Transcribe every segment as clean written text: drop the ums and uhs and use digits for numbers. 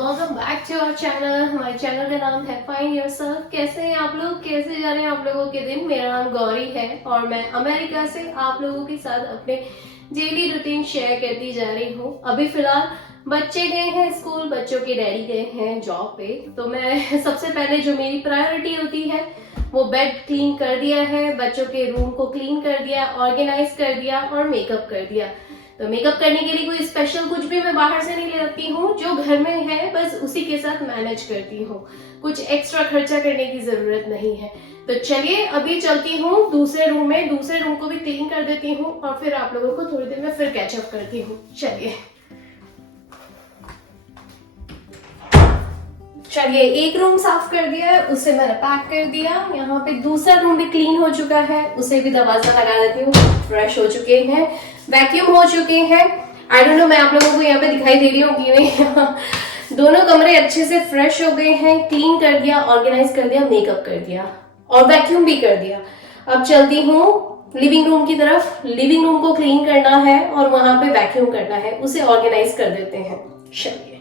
Welcome back to our channel. हमारे channel का नाम है फाइंड योरसेल्फ। कैसे हैं आप लोग, कैसे जा रहे हैं आप लोगों के दिन। मेरा नाम गौरी है और मैं अमेरिका से आप लोगों के साथ अपने डेली रूटीन शेयर करती जा रही हूँ। अभी फिलहाल बच्चे गए हैं स्कूल, बच्चों के डैडी गए हैं जॉब पे, तो मैं सबसे पहले जो मेरी प्रायोरिटी होती है वो बेड क्लीन कर दिया है, बच्चों के रूम को क्लीन कर दिया, ऑर्गेनाइज कर दिया और मेकअप कर दिया। तो मेकअप करने के लिए कोई स्पेशल कुछ भी मैं बाहर से नहीं लेती हूँ, जो घर में है बस उसी के साथ मैनेज करती हूँ। कुछ एक्स्ट्रा खर्चा करने की जरूरत नहीं है। तो चलिए अभी चलती हूँ दूसरे रूम में, दूसरे रूम को भी क्लीन कर देती हूँ और फिर आप लोगों को थोड़ी देर में फिर कैचअप करती हूँ। चलिए एक रूम साफ कर दिया है, उसे मैंने पैक कर दिया। यहाँ पे दूसरा रूम भी क्लीन हो चुका है, उसे भी दरवाजा लगा देती हूँ। फ्रेश हो चुके हैं, वैक्यूम हो चुके हैं। आई डोंट नो मैं आप लोगों को यहाँ पे दिखाई दे रही हूँ कि नहीं। दोनों कमरे अच्छे से फ्रेश हो गए हैं, क्लीन कर दिया, ऑर्गेनाइज कर दिया, मेकअप कर दिया और वैक्यूम भी कर दिया। अब चलती हूँ लिविंग रूम की तरफ। लिविंग रूम को क्लीन करना है और वहां पे वैक्यूम करना है, उसे ऑर्गेनाइज कर देते हैं। चलिए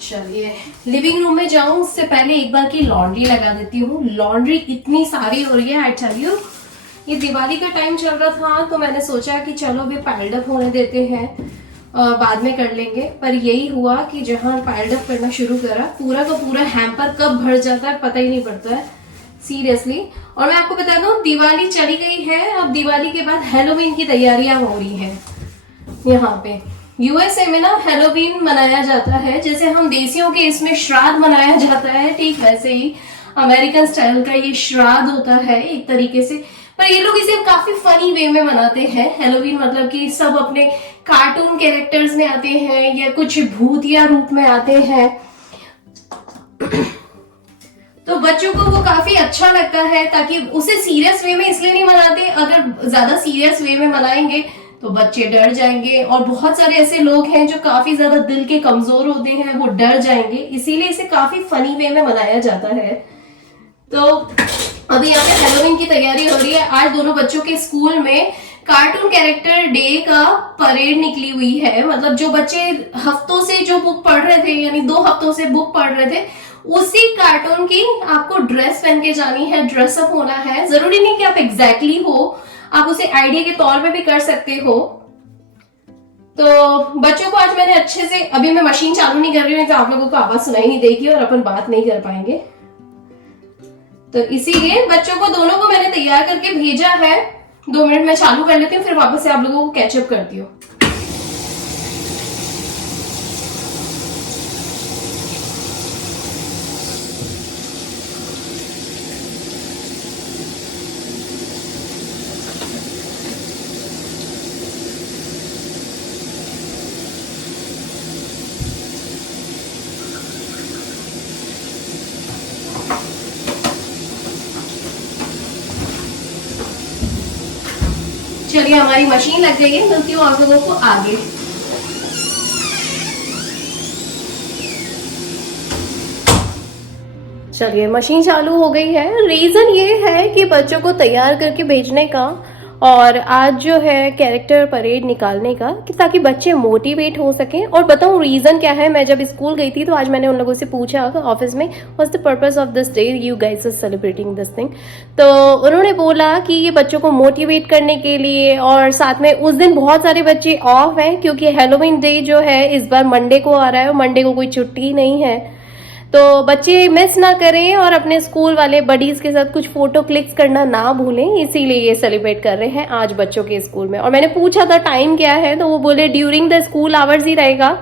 चलिए लिविंग रूम में जाऊं उससे पहले एक बार की लॉन्ड्री लगा देती हूँ। लॉन्ड्री इतनी सारी हो रही है, आई टेल यू। ये दिवाली का टाइम चल रहा था तो मैंने सोचा कि चलो भी पाइल्ड अप होने देते हैं, बाद में कर लेंगे। पर यही हुआ कि जहां पाइल्ड अप करना शुरू करा, पूरा का पूरा हैम्पर कब भर जाता है पता ही नहीं पड़ता है, सीरियसली। और मैं आपको बता दूं दिवाली चली गई है, अब दिवाली के बाद हैलोवीन की तैयारियां हो रही है। यहाँ पे यूएसए में ना हैलोवीन मनाया जाता है, जैसे हम देसियों के इसमें श्राद्ध मनाया जाता है, ठीक वैसे ही अमेरिकन स्टाइल का ये श्राद्ध होता है एक तरीके से। पर ये लोग इसे काफी फनी वे में मनाते हैं हैलोवीन, मतलब कि सब अपने कार्टून कैरेक्टर्स में आते हैं या कुछ भूतिया रूप में आते हैं। तो बच्चों को वो काफी अच्छा लगता है, ताकि उसे सीरियस वे में इसलिए नहीं मनाते। अगर ज्यादा सीरियस वे में मनाएंगे तो बच्चे डर जाएंगे, और बहुत सारे ऐसे लोग हैं जो काफी ज्यादा दिल के कमजोर होते हैं, वो डर जाएंगे, इसीलिए इसे काफी फनी वे में मनाया जाता है। तो अभी यहाँ पे हैलोवीन की तैयारी हो रही है। आज दोनों बच्चों के स्कूल में कार्टून कैरेक्टर डे का परेड निकली हुई है। मतलब जो बच्चे हफ्तों से जो बुक पढ़ रहे थे, यानी 2 हफ्तों से बुक पढ़ रहे थे, उसी कार्टून की आपको ड्रेस पहन के जानी है, ड्रेसअप होना है। जरूरी नहीं कि आप एग्जैक्टली हो, आप उसे आइडिया के तौर पे भी कर सकते हो। तो बच्चों को आज मैंने अच्छे से, अभी मैं मशीन चालू नहीं कर रही हूँ तो आप लोगों को आवाज सुनाई नहीं देगी और अपन बात नहीं कर पाएंगे, तो इसीलिए बच्चों को दोनों को मैंने तैयार करके भेजा है। 2 मिनट में चालू कर लेती हूँ, फिर वापस से आप लोगों को कैचअप करती हूँ। चलिए हमारी मशीन लग गई है, मिलती हूँ आप लोगों को आगे। चलिए मशीन चालू हो गई है। रीजन ये है कि बच्चों को तैयार करके भेजने का और आज जो है कैरेक्टर परेड निकालने का, कि ताकि बच्चे मोटिवेट हो सकें। और बताऊं रीजन क्या है, मैं जब स्कूल गई थी तो आज मैंने उन लोगों से पूछा ऑफिस में, what's the purpose of this day you guys are celebrating this thing. तो उन्होंने बोला कि ये बच्चों को मोटिवेट करने के लिए, और साथ में उस दिन बहुत सारे बच्चे ऑफ हैं क्योंकि हैलोवीन डे जो है इस बार मंडे को आ रहा है और मंडे को कोई छुट्टी नहीं है। तो बच्चे मिस ना करें और अपने स्कूल वाले बडीज के साथ कुछ फोटो क्लिक्स करना ना भूलें, इसीलिए ये सेलिब्रेट कर रहे हैं आज बच्चों के स्कूल में। और मैंने पूछा था टाइम क्या है, तो वो बोले ड्यूरिंग द स्कूल आवर्स ही रहेगा।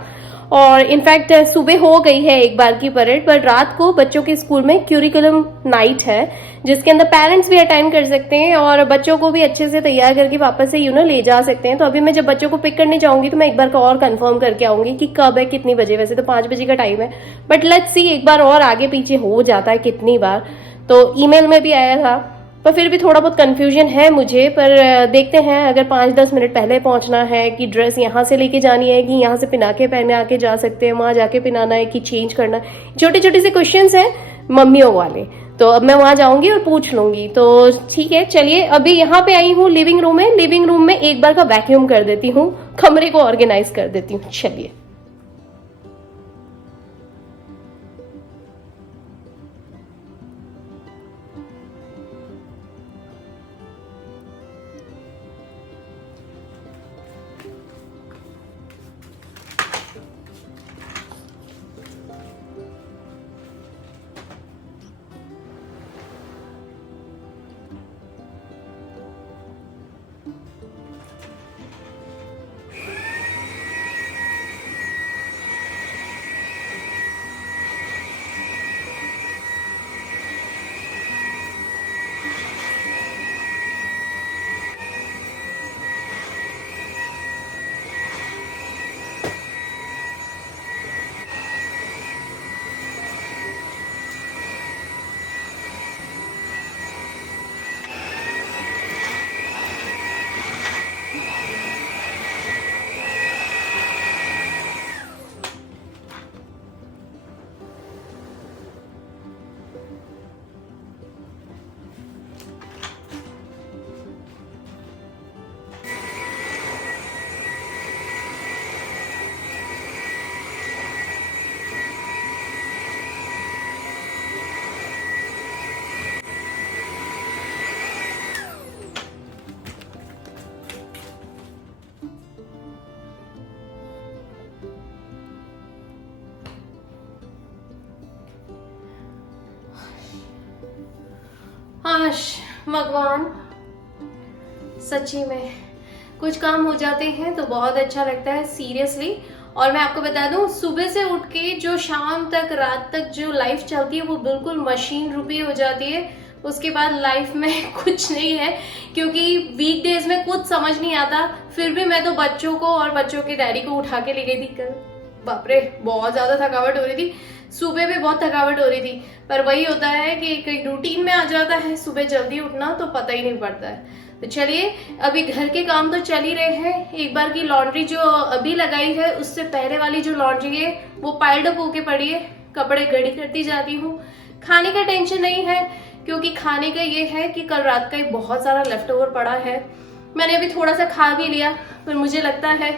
और इनफैक्ट सुबह हो गई है एक बार की परेड, पर रात को बच्चों के स्कूल में क्यूरिकुलम नाइट है जिसके अंदर पेरेंट्स भी अटेंड कर सकते हैं और बच्चों को भी अच्छे से तैयार करके वापस से ले जा सकते हैं। तो अभी मैं जब बच्चों को पिक करने जाऊंगी तो मैं एक बार का और कंफर्म करके आऊंगी कि कब है, कितनी बजे। वैसे तो 5 बजे का टाइम है, बट लेट्स सी एक बार और आगे पीछे हो जाता है कितनी बार। तो ईमेल में भी आया था, पर फिर भी थोड़ा बहुत कंफ्यूजन है मुझे। पर देखते हैं, अगर 5-10 मिनट पहले पहुंचना है कि ड्रेस यहाँ से लेके जानी है कि यहाँ से पिना के पहने आके जा सकते हैं, वहां जाके पिनाना है कि चेंज करना है, छोटे छोटे से क्वेश्चंस हैं मम्मियों वाले। तो अब मैं वहां जाऊंगी और पूछ लूंगी। तो ठीक है, चलिए अभी यहाँ पे आई हूँ लिविंग रूम में। लिविंग रूम में एक बार का वैक्यूम कर देती हूँ, कमरे को ऑर्गेनाइज कर देती हूँ। चलिए आश भगवान, सच्ची में कुछ काम हो जाते हैं तो बहुत अच्छा लगता है, सीरियसली। और मैं आपको बता दूं, सुबह से उठ के जो शाम तक, रात तक जो लाइफ चलती है वो बिल्कुल मशीन रूपी हो जाती है। उसके बाद लाइफ में कुछ नहीं है, क्योंकि वीकडेज में कुछ समझ नहीं आता। फिर भी मैं तो बच्चों को और बच्चों के डैडी को उठा के ले गई थी कल। बाप रे, बहुत ज्यादा थकावट हो रही थी, सुबह भी बहुत थकावट हो रही थी। पर वही होता है कि एक रूटीन में आ जाता है, सुबह जल्दी उठना तो पता ही नहीं पड़ता है। तो चलिए, अभी घर के काम तो चल ही रहे हैं। एक बार की लॉन्ड्री जो अभी लगाई है, उससे पहले वाली जो लॉन्ड्री है वो पाइल्ड अप होके पड़ी है, कपड़े घड़ी करती जाती हूँ। खाने का टेंशन नहीं है, क्योंकि खाने का ये है कि कल रात का ही बहुत सारा लेफ्ट ओवर पड़ा है। मैंने अभी थोड़ा सा खा भी लिया, पर मुझे लगता है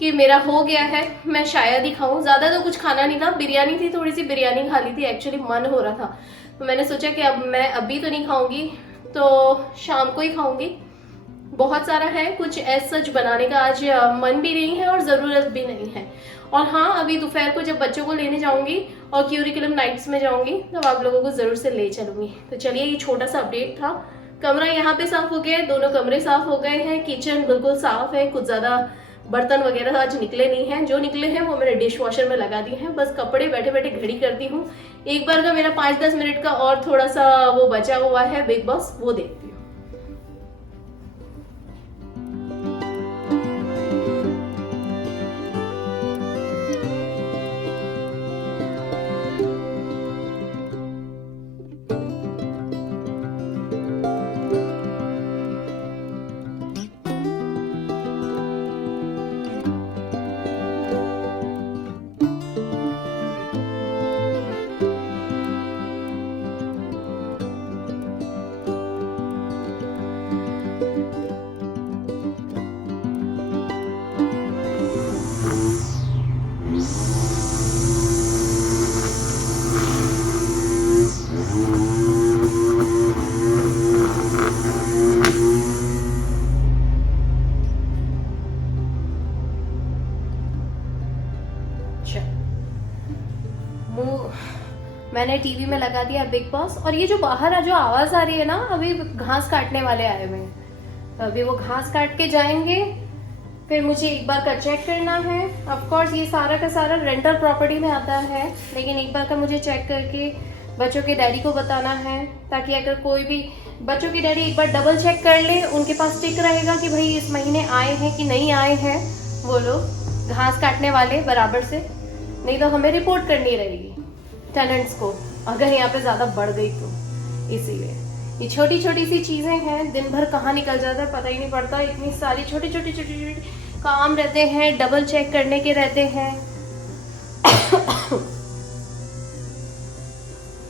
कि मेरा हो गया है, मैं शायद ही खाऊं। ज्यादा तो कुछ खाना नहीं था, बिरयानी थी, थोड़ी सी बिरयानी खा ली थी, एक्चुअली मन हो रहा था। तो मैंने सोचा कि अब मैं अभी तो नहीं खाऊंगी, तो शाम को ही खाऊंगी। बहुत सारा है, कुछ ऐसा सच बनाने का आज मन भी नहीं है और जरूरत भी नहीं है। और हाँ, अभी दोपहर को जब बच्चों को लेने जाऊंगी और क्यूरिकुलम नाइट्स में जाऊंगी, तब आप लोगों को जरूर से ले चलूंगी। तो चलिए, ये छोटा सा अपडेट था। कमरा यहाँ पे साफ हो गया है, दोनों कमरे साफ हो गए हैं, किचन बिल्कुल साफ है। कुछ ज्यादा बर्तन वगैरह आज निकले नहीं हैं, जो निकले हैं वो मैंने डिश वॉशर में लगा दिए हैं। बस कपड़े बैठे बैठे घड़ी करती हूँ। एक बार का मेरा 5-10 मिनट का और थोड़ा सा वो बचा हुआ है बिग बॉस, वो देखती हूँ। मैंने टीवी में लगा दिया बिग बॉस। और ये जो बाहर जो आवाज आ रही है ना, अभी घास काटने वाले आए हुए हैं। अभी वो घास काट के जाएंगे, फिर मुझे एक बार का चेक करना है। ऑफ कोर्स ये सारा का सारा रेंटल प्रॉपर्टी में आता है, लेकिन एक बार का मुझे चेक करके बच्चों के डैडी को बताना है, ताकि अगर कोई भी बच्चों की डैडी एक बार डबल चेक कर ले, उनके पास टिक रहेगा कि भाई इस महीने आए हैं कि नहीं आए हैं वो लोग घास काटने वाले बराबर से। नहीं तो हमें रिपोर्ट करनी रहेगी टेनेंट्स को, अगर यहाँ पे ज्यादा बढ़ गई तो। इसीलिए ये छोटी छोटी सी चीजें हैं, दिन भर कहाँ निकल जाता है पता ही नहीं पड़ता। इतनी सारी छोटी छोटी काम रहते हैं, डबल चेक करने के रहते हैं।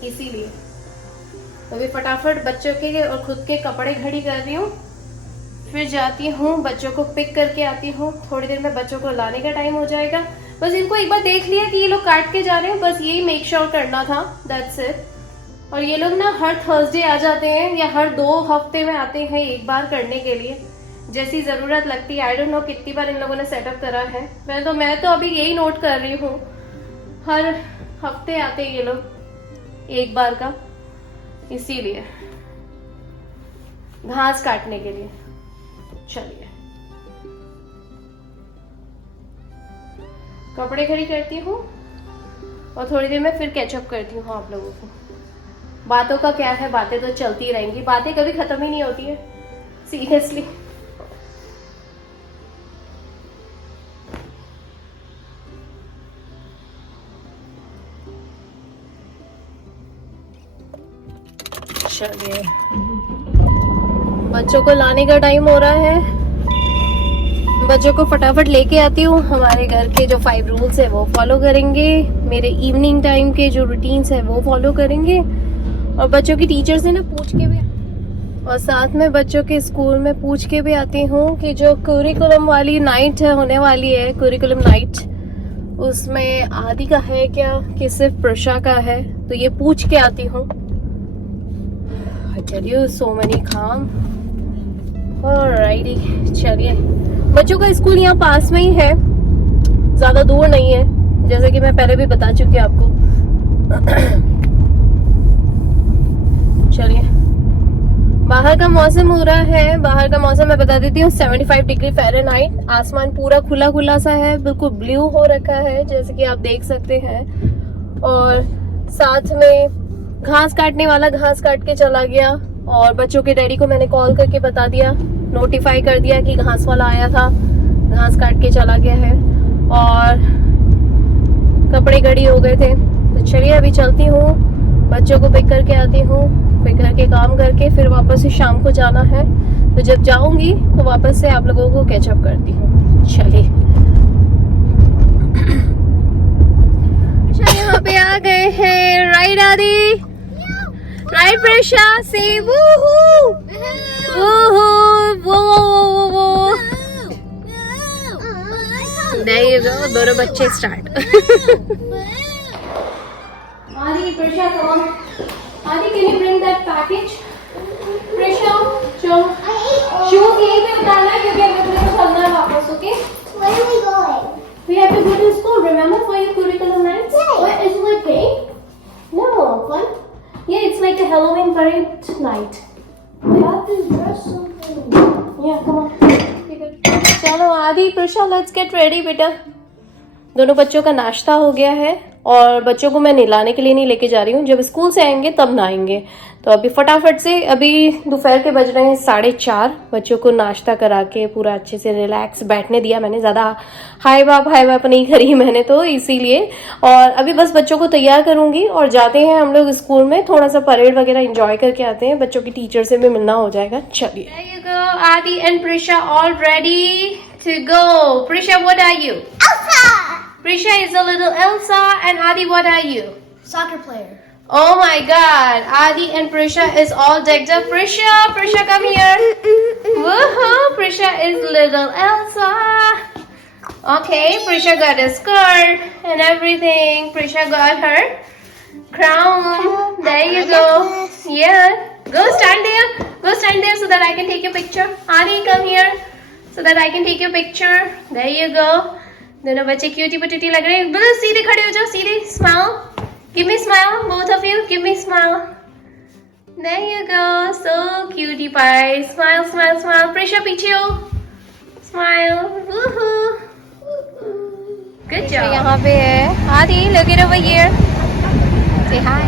इसीलिए अभी फटाफट बच्चों के और खुद के कपड़े घड़ी कर रही हूँ, फिर जाती हूँ बच्चों को पिक करके आती हूँ। थोड़ी देर में बच्चों को लाने का टाइम हो जाएगा। बस इनको एक बार देख लिया कि ये लोग काट के जा रहे हैं, बस यही मेक श्योर करना था, दैट्स इट। और ये लोग ना हर थर्सडे आ जाते हैं या हर 2 हफ्ते में आते हैं एक बार करने के लिए, जैसी जरूरत लगती है। आई डोंट नो कितनी बार इन लोगों ने सेटअप करा है। मैं तो अभी यही नोट कर रही हूँ, हर हफ्ते आते हैं ये लोग एक बार का, इसीलिए घास काटने के लिए। चलिए कपड़े खड़ी करती हूँ और थोड़ी देर में फिर कैचअप करती हूँ आप लोगों को। बातों का क्या है, बातें तो चलती रहेंगी, बातें कभी खत्म ही नहीं होती है, सीरियसली। चलिए बच्चों को लाने का टाइम हो रहा है, बच्चों को फटाफट लेके आती हूँ। हमारे घर के जो 5 रूल्स है वो फॉलो करेंगे, मेरे इवनिंग टाइम के जो रूटीन्स है वो फॉलो करेंगे, और बच्चों की टीचर से ना पूछ के भी, और साथ में बच्चों के स्कूल में पूछ के भी आती हूँ कि जो करिकुलम वाली नाइट होने वाली है, करिकुलम नाइट, उसमें आदि का है क्या कि सिर्फ प्रशा का है, तो ये पूछ के आती हूँ। I tell you so many काम। Alrighty, चलिए। बच्चों का स्कूल यहाँ पास में ही है, ज्यादा दूर नहीं है, जैसे कि मैं पहले भी बता चुकी हूँ आपको। चलिए, बाहर का मौसम हो रहा है, बाहर का मौसम मैं बता देती हूँ 75 डिग्री फ़ारेनहाइट। आसमान पूरा खुला खुला सा है, बिल्कुल ब्लू हो रखा है जैसे कि आप देख सकते हैं। और साथ में घास काटने वाला घास काट के चला गया, और बच्चों के डैडी को मैंने कॉल करके बता दिया, नोटिफाई कर दिया कि घास वाला आया था, घास काट के चला गया है, और कपड़े गड़ी हो गए थे। तो चलिए अभी चलती हूँ बच्चों को पिक करके आती हूँ, फिर घर के काम करके फिर वापस से शाम को जाना है। तो जब जाऊंगी तो वापस से आप लोगों को कैचअप करती हूँ। चलिए यहाँ पे आ गए हैं। राइट आदि, राइट प्रेशा, से वूहू वूहू वो। There you go, दोनों बच्चे स्टार्ट। आदि, प्रेशा, come on. आदि, can you bring that package? Presha, चलो। शूज यहीं पे उतारना है क्योंकि हमें अपने को चलना है वापस, okay? Where are we going? We have to go to school. Remember for your curriculum nights? Yeah. What, is it like paint? No, fun. Yeah, it's like a Halloween parade night. We have to dress something. Yeah, come on. चलो आदि, Prisha, let's get ready बेटा। दोनों बच्चों का नाश्ता हो गया है और बच्चों को मैं नहलाने के लिए नहीं लेके जा रही हूँ, जब स्कूल से आएंगे तब नहाएंगे। तो अभी फटाफट से, अभी दोपहर के बज रहे हैं 4:30, बच्चों को नाश्ता करा के पूरा अच्छे से रिलैक्स बैठने दिया मैंने। ज्यादा हाई बाप नहीं करी मैंने तो इसीलिए। और अभी बस बच्चों को तैयार करूंगी और जाते हैं हम लोग स्कूल में, थोड़ा सा परेड वगैरह एंजॉय करके आते हैं, बच्चों की टीचर से भी मिलना हो जाएगा। चलिए, There you go, Adi and Prisha all ready to go. Prisha, what are you? Elsa! Prisha is a little Elsa, and Adi, what are you? Soccer player. Oh my God! Adi and Prisha is all decked up. Prisha, come here. Woohoo! Prisha is little Elsa. Okay, Prisha got a skirt and everything. Prisha got her crown. There you go. Yeah. Go stand there. Go stand there so that I can take your picture. Adi, come here so that I can take your picture. There you go. दोनों बच्चे cutie पटूटी लग रहे हैं। बिल्कुल सीधे खड़े हो जाओ, सीधे। Smile, give me smile, both of you, give me smile. There you go, so cutie pie. Smile, smile, smile. Prisha, पीछे हो। Smile. Woohoo. Good job. यहाँ पे है आदि, look it over here. Say hi.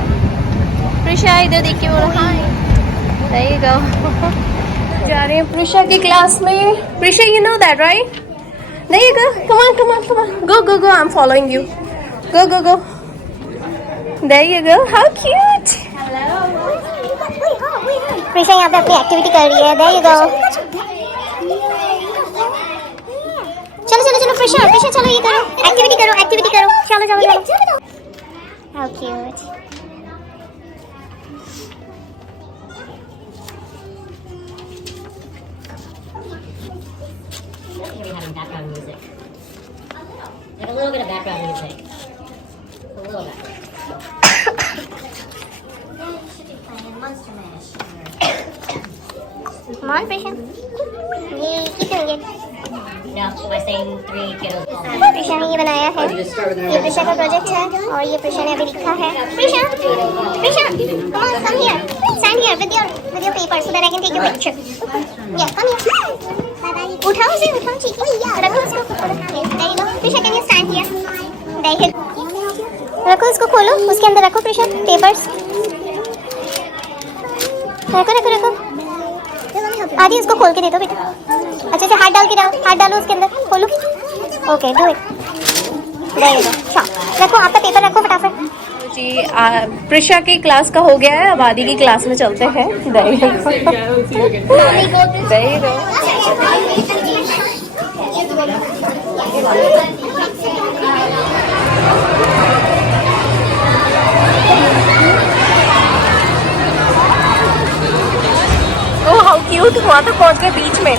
Prisha, इधर देख के बोलो hi. There you go. जा रहे हैं प्रिशा की क्लास में। Prisha, you know that, right? There you go. Come on. Go. I'm following you. Go. There you go. How cute. Prisha यहाँ पे अपनी एक्टिविटी कर रही है। There you go. चलो प्रिशा चलो, ये करो, एक्टिविटी करो। चलो। How cute. We're having background music. Like a little bit of background music. A little bit. Yeah, you should be playing Monster Mash. Come on, Prisha. Yeah, keep doing it. No, am I saying 3 kiddos? Prisha ने ये बनाया है, ये प्रिशा का project है और ये प्रिशा ने अभी लिखा है। Prisha, come on, come here, stand here with your paper so that I can take your picture. Yeah, come here. उठाओ ठीक है, रखो उसको। There you go. Prisha, can you stand here? There you go. रखो इसको, खोलो, उसके अंदर रखो प्रिशा पेपर्स। रखो। आदि, इसको खोल के दे दो बेटा। अच्छे से हाथ डालो उसके अंदर, खोलो। Okay, do it. There you go. चलो, रखो आपका पेपर, रखो फटाफट। जी, प्रिशा की क्लास का हो गया है, अब आदि की क्लास में चलते हैं। There you go. Oh how cute, हुआ तो पहुंच गए बीच में।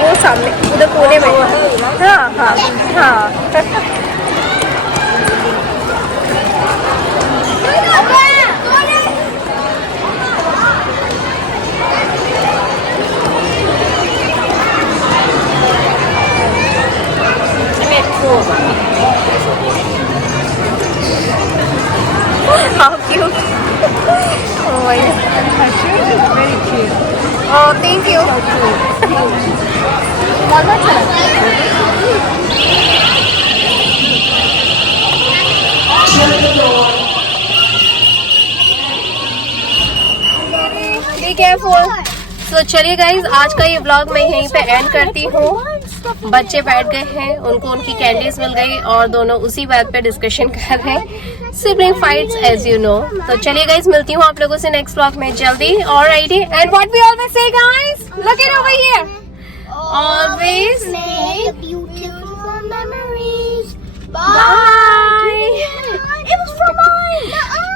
वो सामने उधर कोने में। हाँ। How cute. Oh my God. Her shirt is very cute. Oh, thank you. So cute. Be careful. तो चलिए गाइज, आज का ये व्लॉग मैं यहीं पे एंड करती हूँ। बच्चे बैठ गए हैं, उनको उनकी कैंडीज मिल गई और दोनों उसी बात पे डिस्कशन कर रहे हैं। Sibling fights as you know. तो चलिए गाइज, मिलती हूँ आप लोगों से नेक्स्ट व्लॉग में जल्दी। Alrighty, and what we always say guys, look it over here, always make beautiful memories. Bye. It was from mine.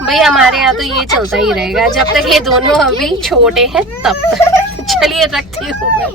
भाई हमारे यहाँ तो ये चलता ही रहेगा जब तक ये दोनों अभी छोटे हैं तब तक। चलिए रखती हूँ मैं।